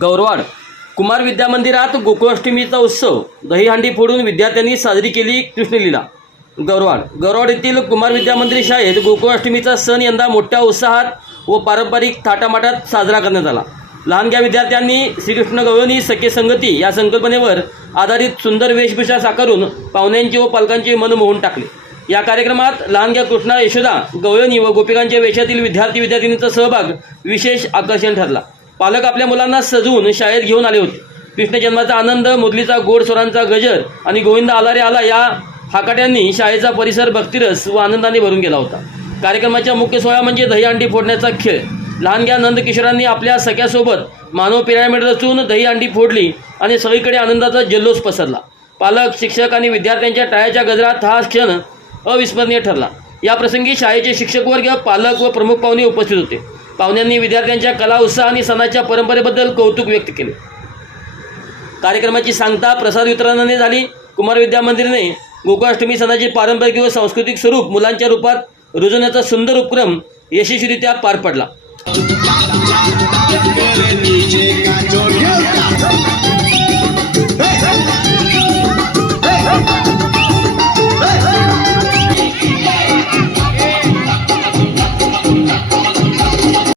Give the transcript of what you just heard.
गौरवाड. कुमार विद्या मंदिरात गोकुळाष्टमीचा उत्सव. दहीहंडी फोडून विद्यार्थ्यांनी साजरी केली कृष्णलीला. गौरवाड. गौरवाड येथील कुमार विद्या मंदिर शाळेत गोकुळाष्टमीचा सण यंदा मोठ्या उत्साहात व पारंपरिक थाटामाटात साजरा करण्यात आला. लहानग्या विद्यार्थ्यांनी श्रीकृष्ण गवळणी सखे संगती या संकल्पनेवर आधारित सुंदर वेशभूषा साकारून पाहुण्यांचे व पालकांचे मन मोहून टाकले. या कार्यक्रमात लहानग्या कृष्णा यशोदा गवळणी व गोपिकांच्या वेशातील विद्यार्थी विद्यार्थिनींचा सहभाग विशेष आकर्षण ठरला. पालक आपल्या मुलांना सजवून शाळेत घेऊन आले होते. कृष्ण जन्माचा आनंद मुदलीचा गोड स्वरांचा गजर आणि गोविंद आलारे आला या हाकाट्यांनी शाळेचा परिसर भक्तिरस व आनंदाने भरून गेला होता. कार्यक्रमाच्या मुख्य सोहळा म्हणजे दहीहंडी फोडण्याचा खेळ. लहानग्या नंदकिशोरांनी आपल्या सख्यासोबत मानव पिरामिड रचून दहीहंडी फोडली आणि सगळीकडे आनंदाचा जल्लोष पसरला. पालक शिक्षक आणि विद्यार्थ्यांच्या टाळ्याच्या गजरात हा क्षण अविस्मरणीय ठरला. या प्रसंगी शाळेचे शिक्षक वर्ग पालक व प्रमुख पाहुणे उपस्थित होते. पाहुण्यांनी विद्यार्थ्यांच्या कला उत्साह आणि सणाच्या परंपरेबद्दल कौतुक व्यक्त केले. कार्यक्रमाची सांगता प्रसाद वितरणाने झाली. कुमार विद्या मंदिरने गोकुळाष्टमी सणाचे पारंपरिक व सांस्कृतिक स्वरूप मुलांच्या रूपात रुजवण्याचा सुंदर उपक्रम यशस्वीरित्या पार पडला.